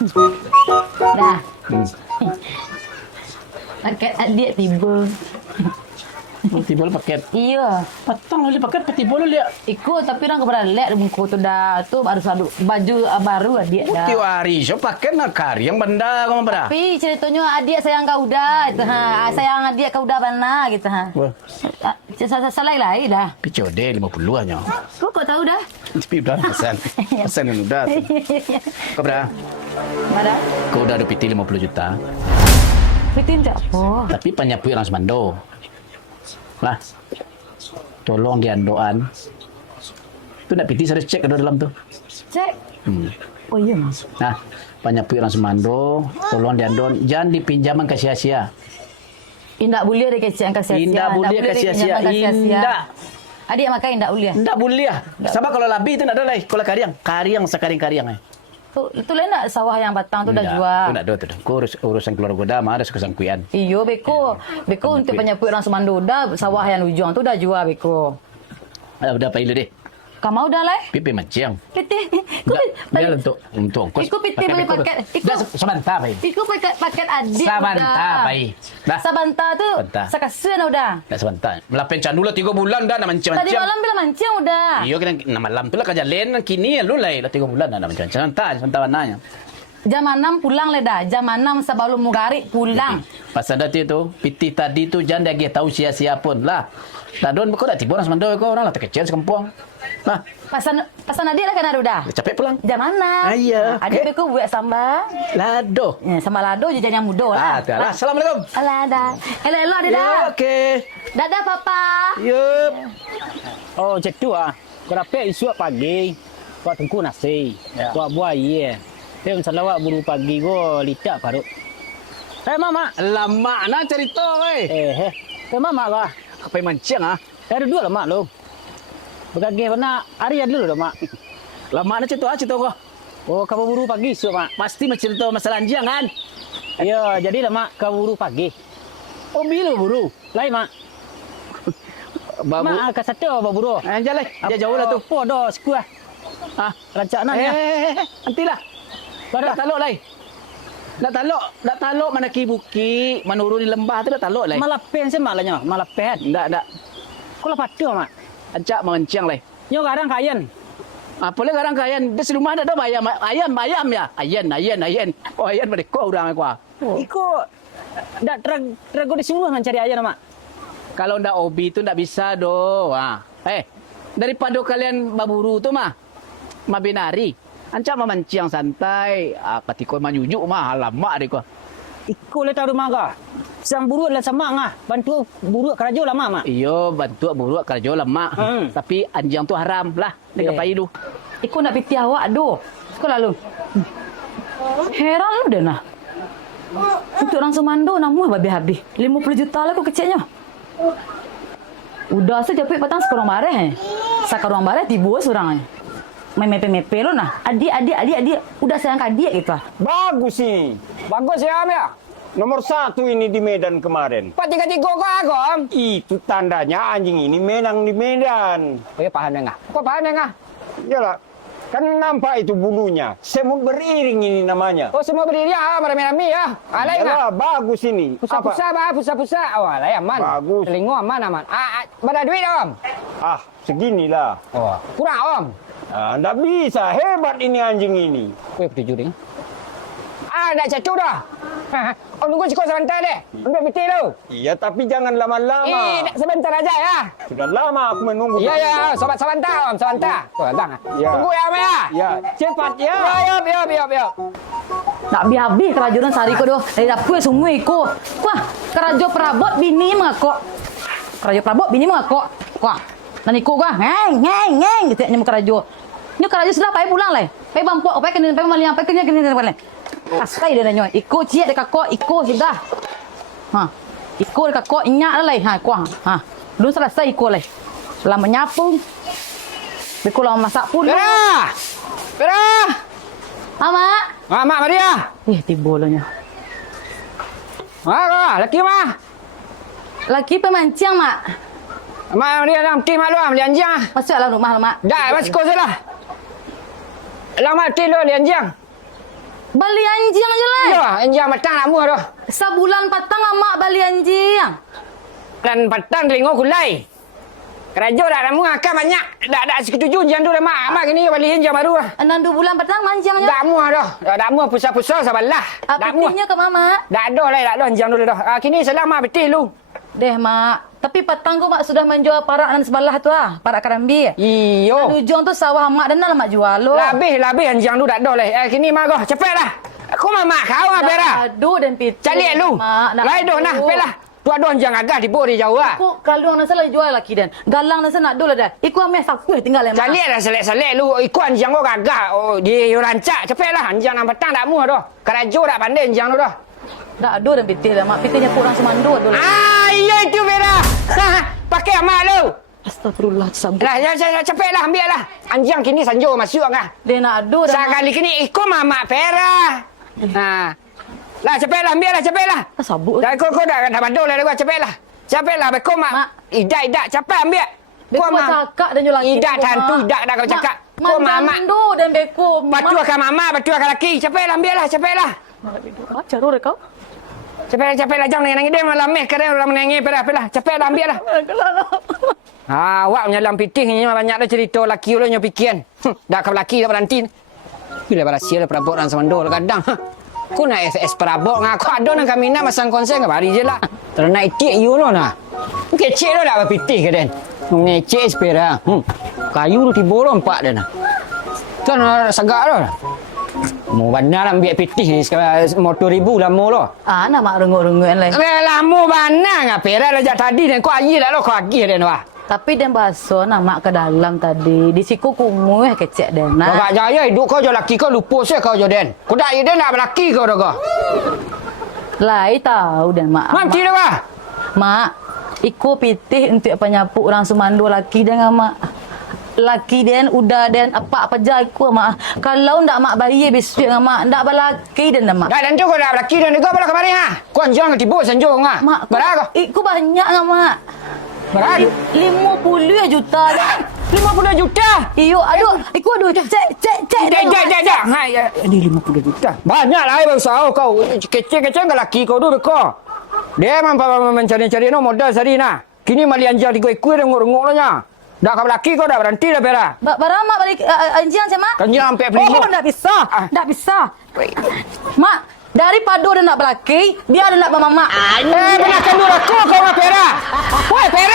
Dah. Paket adik tiba. Tiba lah paket. Iya. Patang lagi paket, tiba lah lihat. Ikut tapi orang kepada lek bungku tu dah tu baru sadu baju baru adik dah. Tiap hari so paket nak kari yang benda kamu pada. Tapi ceritanya adik sayang kau dah itu ha. Sayang adik kau dah mana gitu ha. Wah, Salah lain dah. picode 50 hanya. Kau tahu dah. Tapi udah pesan. Pesan yang udah. Kau berapa? Mana? Kau udah ada piti 50 juta. Pitin tak apa. Tapi penyapu orang semando. Lah. Tolong diandoan. Tu nak piti saya cek ada dalam tu. Cek. Oh iya mas. Nah, penyapu orang semando, tolong diandon, jangan dipinjaman ke sia-sia. Indak boleh dia kecil angkat sia-sia. Indak boleh ke sia-sia. Indak. Adik makan indak boleh. Indak boleh. Sebab kalau labi itu nak ada lagi. Kalau kariang sekaring-kariang. Tu lain nak sawah yang batang tu dah jual. Tu nak ada tu. Kau urusan keluarga dah, ada kesangkuian. Iyo beko untuk penyapu orang semando dah sawah yang ujung tu dah jual beko. Udah apa ilu deh? Kau mau dah lah? Pipi macam. Piti. Biar untuk ongkos. Ikut piti boleh paket. Dah sebentar baik. Ikut paket adik. Sebentar baik. Dah. Sebentar tu. Sekasian udah. Dah sebentar. Melapen candu lah 3 bulan dah nak macam-macam. Tadi malam bila mancing udah. Iyo kena malam tu lah kerja lain kini lu lah 3 bulan dah nak macam-macam. Sebentar mananya. Jam 6 pulang le dah. Jam 6 sebelum mugarik pulang. Pasal dati tu, piti tadi tu jangan dia tahu sia-sia pun lah. Tadon kau dah tiba orang semando kau orang lah terkecil sekampung. Nah, Pasan adik lah kan ada dah. capek pulang. Jam mana? Iya. Adik aku buat sambal. Lado. Ya, sambal lado je yang muda lah. Ah, dah. Assalamualaikum. Alah dah. Elok dia dah. Ya, okey. Dadah papa. Yup. Oh, macam tu ah. Kau dapat isuak pagi. Kau tengku nasi. Kau buat iya. Dia masalah awak buru pagi kau litak parut. Mama. Lama nak cerita weh. Mama kau. Apa yang mancing ah? Ada dua lama lu. Bergage pernah hari dulu dah mak. Lama nak cerita kau. Oh, kau buru pagi isuak mak. Pasti mencerita masalah anjing kan? Ya, jadi lah mak kau buru pagi. Oh, bila buru? Lain mak. Babu. Mak ke satu buru. Jalan. Dia jauh lah tu. Apa dah sekolah. Ah, rancak nak ya. Nantilah. Nak taluk lai. Nak taluk mana ki bukit, menuruni lembah tu dah taluk lai. Malapen saya malahnya, malapen. Tak. Kau lepas tu mak. Ajak mengencang lai. Nyo kadang kayan. Boleh kadang kayan. Di rumah ada ayam ya. Ayan. Oh, ayan mereka orang aku. Ikut. Dak terago di semua mencari ayam mak. Kalau ndak hobi tu ndak bisa doh. Daripada kalian baburu tu mah binari. Ancak memancing santai. Ketika menyujuk mah lama deh kau. Ikut le tahu rumah kau. Sang buruk lah sama ngah. Bantu buruk kerja lama mak. Iyo bantu buruk kerja lama. Tapi anjing tu haram lah. Dia kapai dulu. Ikut nak piti awak doh. Sekolah lu. Heran lu dah nah. Untuk orang semando namu habis-habis. 50 juta lah kau kecilnya. Udah saja capek petang sekarang bareh. Sekarang bareh tiba seorang. Main mepe-mepe lo nah. Adik. Udah sayang adik gitu. Bagus sih. Bagus ya, Am ya. Nomor 1 ini di Medan kemarin. 4-3-3 kau Am. Itu tandanya anjing ini menang di Medan. Oh ya paham enggak? Kau paham enggak? Yalah. Kan nampak itu bulunya. Semut beriring ini namanya. Oh semua berdiri ya, rame-rame ya. Alai enggak? Yalah, bagus ini. Pusat-pusat bah, pusat-pusat. Oh, alai aman. Bagus. Telingo aman. Berada duit Om. Seginilah. Oh, kurang Om. Nggak bisa. Hebat ini anjing ini. Kau bertujuh deh. Nak cacu dah. Om tunggu cikgu sebentar deh. Ambil peti lu. Iya, tapi jangan lama-lama. Sebentar aja ya. Sudah lama aku menunggu. Ya, sobat sebentar Om, sebentar. Datang. Ya. Tunggu ya Om ya. Ya, cepat ya. Ya. Tak habis-habis kerajuan sari ko doh. Dari dapur semua ikut. Wah, kerajo perabot bini mengakok. Kerajo perabot bini mengakok. Wah, dan ikut gua. Ngeng gitu nyemu kerajo. Nyo kerajo sudah pai pulang le. Pai bampok, pai kena pai maliang, pai kena le. Asai dia nyo. Ikut cie dekat kok, ikut sudah. Ikut dekat kok nyak le. Kuang. Belum selesai ikut le. Lama nyapu. Beko lama masak pun. Pera. Mak Maria. tiba lah nya. Laki mah. Laki pemancing mak. Mak Maria dalam tim malu lianjang. Masuk dalam rumah mak. Dah, masuk kau salah. Lama tim lu lianjang. Bali anjing je lah. Ya, anjing matang nak muah dah. Sebulan patang mak bali anjing. Dan petang telingo kulai. Kerajo dah nak muah kan banyak. Dak setuju anjing tu dah mak kini balik anjing baru lah. 6 bulan patang manjang je. Dak muah dah. Dak muah pusat-pusat sabarlah. Dak muah. Petinya ke mama? Dak ada lah, dak ada anjing dulu dah. Kini salah mak betul lu. Deh mak. Tapi patang ku mak sudah menjual parak dan sebelah tu ah. Parak kerambi. Iyo. Ujung tu sawah mak dan lah mak jual lo. Labih anjing tu dak ada lah. Kini mak goh cepet lah. Aku mak kau ngah pera. Aduh dan pitu. Calik lu. Lai doh nah, pelah. Tu ada anjing agak di bawah di jauh ah. Aku kalau nasa lah jual lagi dan. Galang nasa nak dulu dah. Iku ameh sakuh tinggal lemah. Calik dah selek-selek lu. Ikut anjing kau gagak. Oh, dia rancak. Cepet lah. Anjing nak petang tak muah dah. Kerajo dak pandai anjing tu dah. Dah aduh dan pitu dah mak. Pitunya kurang semandul dulu. Iya itu pera. Pakai mak lu. Astagfirullah sabuk. Lah, cepet lah, ambil lah. Anjing kini sanjo masuk kah? Dia nak aduh dah. Sekali kini ikut mama pera. Lah, cepet lah, ambil lah, cepet lah. Sabuk. Dah, kau dah bandul lah, cepet lah. Cepet lah, bekau mak. Mak. Idak, cepet ambil. Beku cakap dan jual laki. Idak tantu, idak dah kau cakap. Kau mama. Mandu dan beku. Batuahkan mama, batuahkan laki. Cepet lah, ambil lah, cepet lah. Ajar orang kau. Cepet lah, jangan nangis dia malam meh kerana orang menangis pera. Cepet lah, ambil lah. Awak menyalam pitih ni banyak dah cerita laki lu nyo pikiran. Dah kau laki dah berhenti. Bila berasia dah perabot dan semandol kadang. Aku nak FS perabot ngah aku ada nang kami nak masang konsen ke bari je lah. Ternak itik you lo nah. Kecil lo dah berpitih ke den. Ngecek sepera. Kayu tu tiba empat dah nah. Kan sagak lo. Mau benar ambil pitih ni sekarang motor ribu lama lo. Nak mak rengut-rengut lain. Lama benar ngah pera dah tadi dan kau ayi dah lo kau agih den wah. Tapi dia basuh nama ke dalam tadi. Di siku kumuh kecek dia Kau nak. tak jaya hidup kau je laki kau lupa saya kau je den. Kau tak dia nak berlaki kau dah kau. Lai tahu dan mak. Manti dah wah. Mak, ikut pitih untuk penyapu orang Sumandu laki dengan mak. Laki dan udah dan apa jago mak. Kalau ndak mak bayi besok dengan mak, ndak berlaki dan mak. Dah dan tu kau dah berlaki dan kau balik kemari ha. Kau jangan tiba sanjo ngah. Mak, berapa kau? Ikut banyak dengan mak. Berapa? 50 juta dah. 50 juta. Iyo, aduh, ikut aduh. Cek. Dah. Ha, ini 50 juta. Banyak lah berusaha kau. Kecil-kecil ke laki kau dulu kau. Dia memang mencari-cari no modal sehari nah. Kini mali anjing digo-ikut renguk-renguk lah nya. Dah kau laki kau dah berhenti dah pera. Baramak balik anjing sama? Kanjing sampai Oh, ndak bisa. Ndak bisa. Mak, daripada dia nak berlaki, dia ada nak bermamak. Benar kan dulu kau ngah pera. Woi pera.